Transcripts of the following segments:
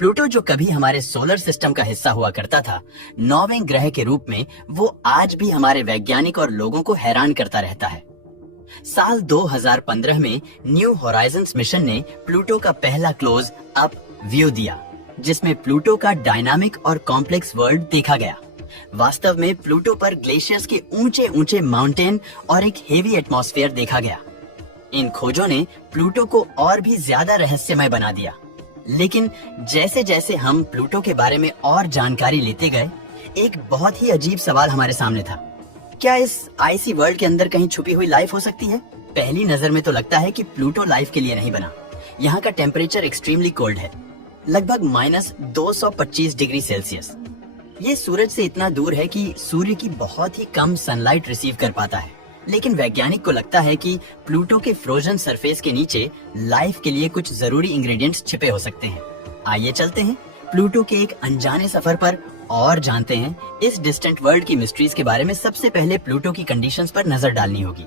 Pluto जो कभी हमारे सोलर सिस्टम का हिस्सा हुआ करता था, 9वें ग्रह के रूप में वो आज भी हमारे वैज्ञानिक और लोगों को हैरान करता रहता है। साल 2015 में न्यू होराइजन्स मिशन ने प्लूटो का पहला क्लोज अप व्यू दिया, जिसमें प्लूटो का डायनामिक और कॉम्प्लेक्स वर्ल्ड देखा गया। वास्तव में प्लूटो पर ग्लेशियर्स के ऊंचे ऊंचे माउंटेन और एक हेवी एटमॉस्फेयर देखा गया। इन खोजों ने प्लूटो को और भी ज्यादा रहस्यमय बना दिया। लेकिन जैसे जैसे हम प्लूटो के बारे में और जानकारी लेते गए, एक बहुत ही अजीब सवाल हमारे सामने था। क्या इस आईसी वर्ल्ड के अंदर कहीं छुपी हुई लाइफ हो सकती है? पहली नजर में तो लगता है कि प्लूटो लाइफ के लिए नहीं बना। यहाँ का टेम्परेचर एक्सट्रीमली कोल्ड है, लगभग -225 डिग्री सेल्सियस। ये सूरज से इतना दूर है कि सूर्य की बहुत ही कम सनलाइट रिसीव कर पाता है। लेकिन वैज्ञानिक को लगता है कि प्लूटो के फ्रोजन सरफेस के नीचे लाइफ के लिए कुछ जरूरी इंग्रेडिएंट्स छिपे हो सकते हैं। आइए चलते हैं प्लूटो के एक अनजाने सफर पर और जानते हैं इस डिस्टेंट वर्ल्ड की मिस्ट्रीज के बारे में। सबसे पहले प्लूटो की कंडीशंस पर नजर डालनी होगी।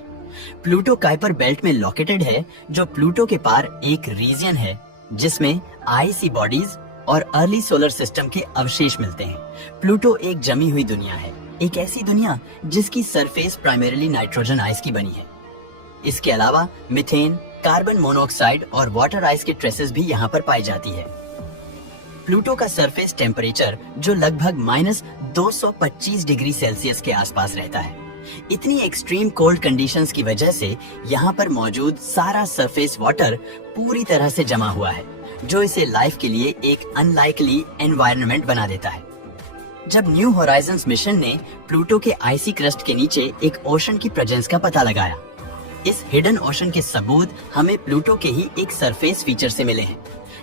प्लूटो काइपर बेल्ट में लोकेटेड है, जो प्लूटो के पार एक रीजन है जिसमें आईसी बॉडीज और अर्ली सोलर सिस्टम के अवशेष मिलते हैं। प्लूटो एक जमी हुई दुनिया है, एक ऐसी दुनिया जिसकी सरफेस प्राइमरीली नाइट्रोजन आइस की बनी है। इसके अलावा मीथेन, कार्बन मोनोऑक्साइड और वाटर आइस के ट्रेसेस भी यहाँ पर पाई जाती है। प्लूटो का सरफेस टेम्परेचर जो लगभग -225 डिग्री सेल्सियस के आसपास रहता है। इतनी एक्सट्रीम कोल्ड कंडीशंस की वजह से यहाँ पर मौजूद सारा सरफेस वाटर पूरी तरह से जमा हुआ है, जो इसे लाइफ के लिए एक अनलाइकली एनवायरनमेंट बना देता है। जब न्यू होराइजन्स मिशन ने प्लूटो के आइसी क्रस्ट के नीचे एक ओशन की प्रेजेंस का पता लगाया, इस हिडन ओशन के सबूत हमें प्लूटो के ही एक सरफेस फीचर से मिले हैं,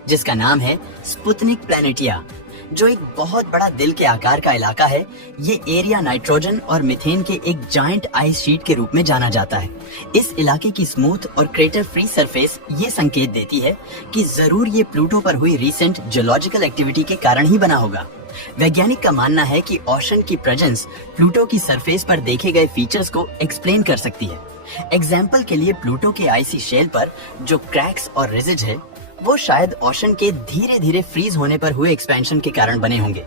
जिसका नाम है स्पुतनिक प्लैनेटिया, जो एक बहुत बड़ा दिल के आकार का इलाका है। ये एरिया नाइट्रोजन और मीथेन के एक जायंट आइस शीट के रूप में जाना जाता है। इस इलाके की स्मूथ और क्रेटर फ्री सरफेस ये संकेत देती है कि जरूर ये प्लूटो पर हुई रिसेंट जियोलॉजिकल एक्टिविटी के कारण ही बना होगा। वैज्ञानिक का मानना है कि ओशन की प्रेजेंस प्लूटो की सरफेस पर देखे गए फीचर्स को एक्सप्लेन कर सकती है। एग्जाम्पल के लिए प्लूटो के आईसी शेल पर जो क्रैक्स और रिजिज है, वो शायद ओशन के धीरे धीरे फ्रीज होने पर हुए एक्सपेंशन के कारण बने होंगे।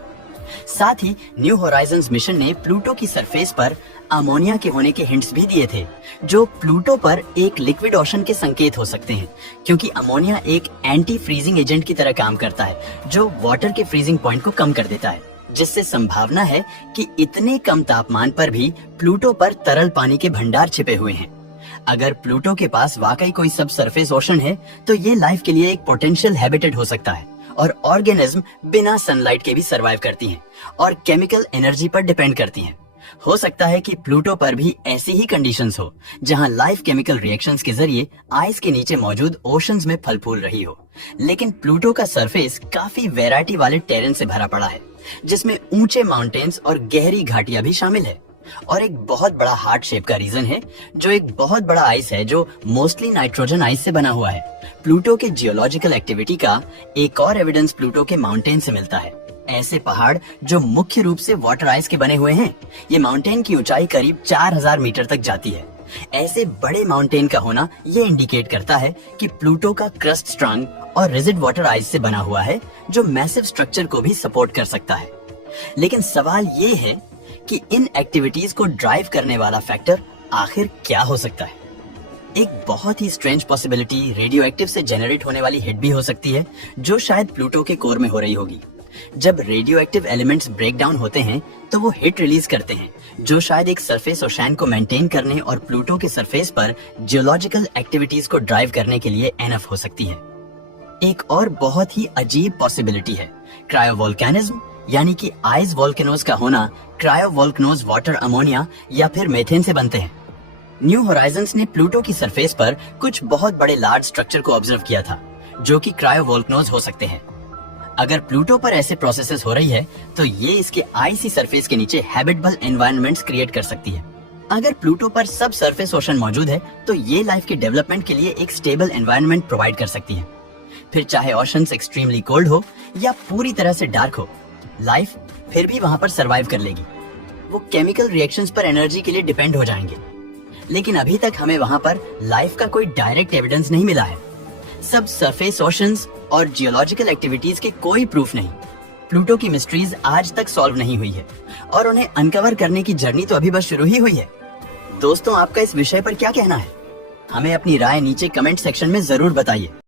साथ ही न्यू होराइजन्स मिशन ने प्लूटो की सरफेस पर अमोनिया के होने के हिंट्स भी दिए थे, जो प्लूटो पर एक लिक्विड ओशन के संकेत हो सकते हैं, क्योंकि अमोनिया एक एंटी फ्रीजिंग एजेंट की तरह काम करता है, जो वाटर के फ्रीजिंग पॉइंट को कम कर देता है, जिससे संभावना है कि इतने कम तापमान पर भी प्लूटो पर तरल पानी के भंडार छिपे हुए हैं। अगर प्लूटो के पास वाकई कोई सब सरफेस ओशन है, तो ये लाइफ के लिए एक पोटेंशियल हैबिटेट हो सकता है और ऑर्गेनिज्म बिना सनलाइट के भी सरवाइव करती हैं और केमिकल एनर्जी पर डिपेंड करती हैं। हो सकता है कि प्लूटो पर भी ऐसी ही कंडीशंस हो, जहां लाइफ केमिकल रिएक्शंस के जरिए आइस के नीचे मौजूद ओशंस में फल फूल रही हो। लेकिन प्लूटो का सरफेस काफी वैरायटी वाले टेरेन से भरा पड़ा है, जिसमें ऊंचे माउंटेन्स और गहरी घाटियां भी शामिल है, और एक बहुत बड़ा हार्ट शेप का रीजन है, जो एक बहुत बड़ा आइस है जो मोस्टली नाइट्रोजन आइस से बना हुआ है। प्लूटो के जियोलॉजिकल एक्टिविटी का एक और एविडेंस प्लूटो के माउंटेन से मिलता है। ऐसे पहाड़ जो मुख्य रूप से वाटर आइस के बने हुए हैं। ये माउंटेन की ऊंचाई करीब 4000 मीटर तक जाती है। ऐसे बड़े माउंटेन का होना ये इंडिकेट करता है कि प्लूटो का क्रस्ट स्ट्रॉन्ग और रिजिड वाटर आइस से बना हुआ है, जो मैसिव स्ट्रक्चर को भी सपोर्ट कर सकता है। लेकिन सवाल ये है कि इन एक्टिविटीज को ड्राइव करने वाला फैक्टर आखिर क्या हो सकता है। एक बहुत ही स्ट्रेंज पॉसिबिलिटी रेडियो एक्टिव से जनरेट होने वाली हिट भी हो सकती है, जो शायद प्लूटो के कोर में हो रही होगी। जब radioactive elements break down होते हैं, तो वो हिट रिलीज करते हैं, जो शायद एक सरफेस ओशन को मेंटेन करने और प्लूटो के सरफेस पर जियोलॉजिकल एक्टिविटीज को ड्राइव करने के लिए एनफ हो सकती है। एक और बहुत ही अजीब पॉसिबिलिटी है क्रायोवोल्केनिज्म, यानी कि आइस वोल्केनोज का होना। क्रायोवोल्केनोज वाटर अमोनिया या फिर मीथेन से बनते हैं। न्यू होराइजन्स ने प्लूटो की सरफेस पर कुछ बहुत बड़े लार्ज स्ट्रक्चर को ऑब्जर्व किया था, जो कि क्रायोवोल्केनोज हो सकते हैं। अगर प्लूटो पर ऐसे प्रोसेसेस हो रही है, तो ये इसके आईसी सरफेस के नीचे हैबिटेबल एनवायरनमेंट्स क्रिएट कर सकती है। अगर प्लूटो पर सब सरफेस ओशन मौजूद है, तो ये लाइफ के डेवलपमेंट के लिए एक स्टेबल एनवायरनमेंट प्रोवाइड कर सकती है। फिर चाहे ओशंस एक्सट्रीमली कोल्ड हो या पूरी तरह से डार्क हो, लाइफ फिर भी वहां पर सरवाइव कर लेगी। वो केमिकल रिएक्शंस पर एनर्जी के लिए डिपेंड हो जाएंगे। लेकिन अभी तक हमें वहां पर लाइफ का कोई डायरेक्ट एविडेंस नहीं मिला है। सब सरफेस ओशंस और जियोलॉजिकल एक्टिविटीज के कोई प्रूफ नहीं। प्लूटो की मिस्ट्रीज आज तक सॉल्व नहीं हुई है और उन्हें अनकवर करने की जर्नी तो अभी बस शुरू ही हुई है। दोस्तों, आपका इस विषय पर क्या कहना है? हमें अपनी राय नीचे कमेंट सेक्शन में जरूर बताइए।